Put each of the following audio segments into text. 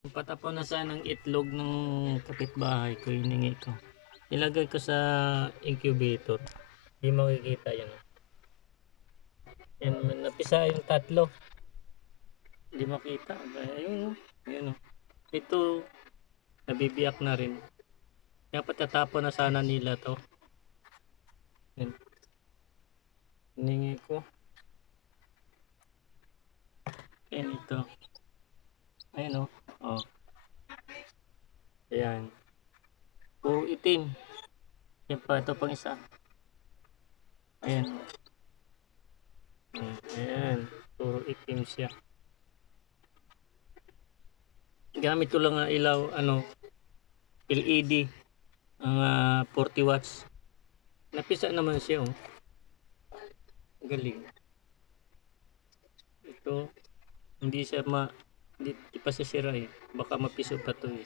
Patapon na sana ng itlog ng kapitbahay ko, hiningi ko. Ilagay ko sa incubator. Hindi makikita yan. Yan, napisa yung tatlo. Hindi makita. Ayun, ayun. Ito, nabibiyak na rin. Dapat tatapon na sana nila to. Yan. Hiningi ko. Yan ito. Ayun o. Oh. Ayan. Puro itim. Yan pa, ito pang isa. Ayan. Ayan. Puro itim siya. Gamit ko lang ang ilaw, ano, LED. Ang ah, 40 watts. Napisa naman siya, oh. Galing. Ito, hindi siya ma hindi, hindi pa siya eh. Baka mapiso pa to eh.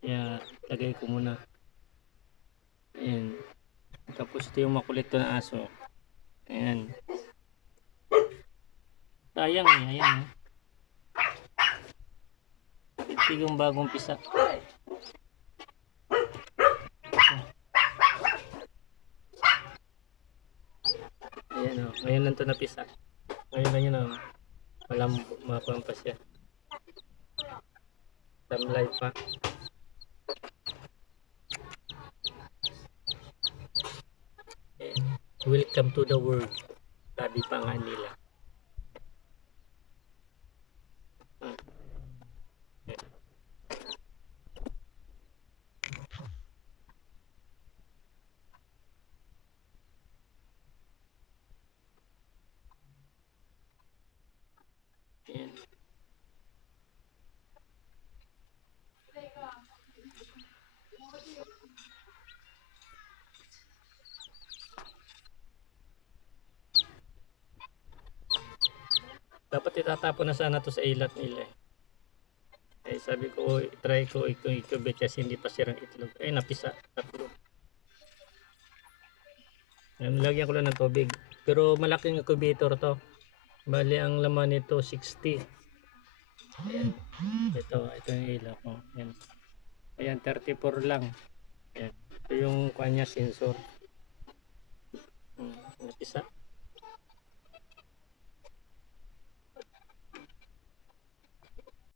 Kaya lagay ko muna. Ayan. Tapos ito yung makulit na aso. Ayan. Sayang eh. Ayan eh. Ito yung bagong pisa. Ayan o. Ngayon lang ito napisa. Ngayon lang yun o. Walang mapampas siya. Tamlay pa. Welcome to the world. Sabi pa nga nila. Ayan. Dapat itatapon na sana to sa ilat nila eh. Eh sabi ko, "Uy, try ko ito ikubit kasi hindi pa sirang itlog. Eh napisa, tatlo. Yan, lagyan ko lang ng tubig. Pero malaking incubator to. Bali ang laman nito 60. Ayan. Ito, ito yung ilaw ko. Ayan. Ayan, 34 lang. Ayan. Ito yung kanya sensor.